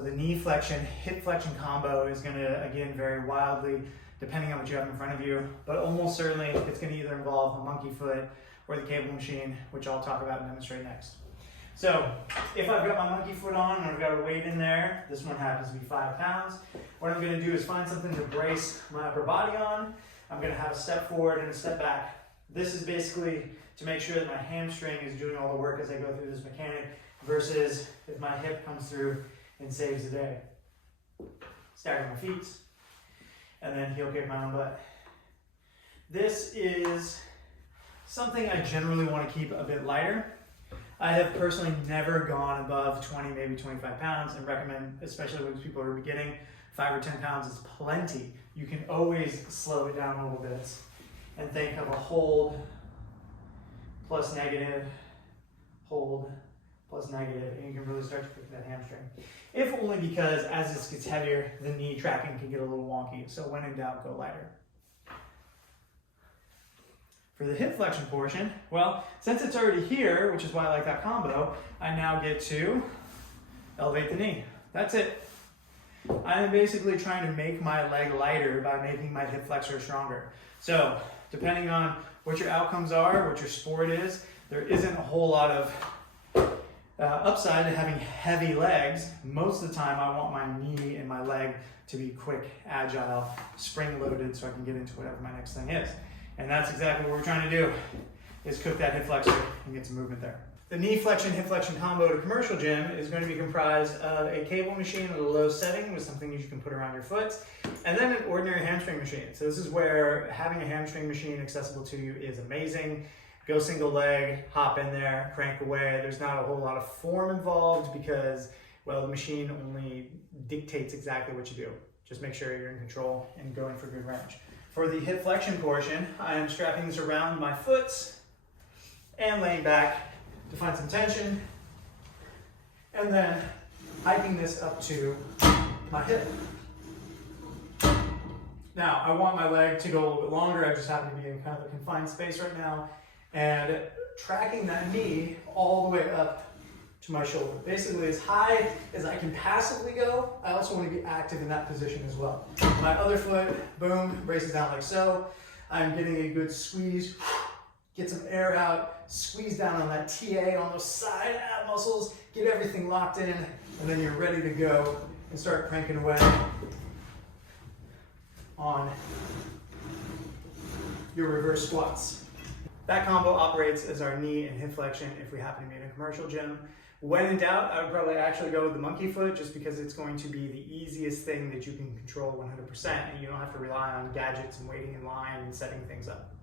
So the knee flexion, hip flexion combo is going to, again, vary wildly depending on what you have in front of you, but almost certainly it's going to either involve a monkey foot or the cable machine, which I'll talk about and demonstrate next. So if I've got my monkey foot on and I've got a weight in there, this one happens to be 5 pounds, what I'm going to do is find something to brace my upper body on. I'm going to have a step forward and a step back. This is basically to make sure that my hamstring is doing all the work as I go through this mechanic versus if my hip comes through and saves the day. Stagger my feet and then heel kick my own butt. This is something I generally want to keep a bit lighter. I have personally never gone above 20, maybe 25 pounds and recommend, especially when people are beginning, 5 or 10 pounds is plenty. You can always slow it down a little bit and think of a hold plus negative, hold plus negative, and you can really start to kick that hamstring. If only because as this gets heavier, the knee tracking can get a little wonky. So when in doubt, go lighter. For the hip flexion portion, well, since it's already here, which is why I like that combo, I now get to elevate the knee. That's it. I am basically trying to make my leg lighter by making my hip flexor stronger. So depending on what your outcomes are, what your sport is, there isn't a whole lot of upside to having heavy legs. Most of the time I want my knee and my leg to be quick, agile, spring-loaded so I can get into whatever my next thing is. And that's exactly what we're trying to do, is cook that hip flexor and get some movement there. The knee flexion, hip flexion combo at a commercial gym is going to be comprised of a cable machine at a low setting with something you can put around your foot, and then an ordinary hamstring machine. So this is where having a hamstring machine accessible to you is amazing. Go single leg, hop in there, crank away. There's not a whole lot of form involved because, well, the machine only dictates exactly what you do. Just make sure you're in control and going for good range. For the hip flexion portion, I am strapping this around my foot and laying back to find some tension, and then hiking this up to my hip. Now, I want my leg to go a little bit longer. I just happen to be in kind of a confined space right now, and tracking that knee all the way up to my shoulder. Basically as high as I can passively go. I also want to be active in that position as well. My other foot, boom, braces down like so. I'm getting a good squeeze, get some air out, squeeze down on that TA, on those side ab muscles, get everything locked in, and then you're ready to go and start cranking away on your reverse squats. That combo operates as our knee and hip flexion if we happen to be in a commercial gym. When in doubt, I would probably actually go with the monkey foot just because it's going to be the easiest thing that you can control 100% and you don't have to rely on gadgets and waiting in line and setting things up.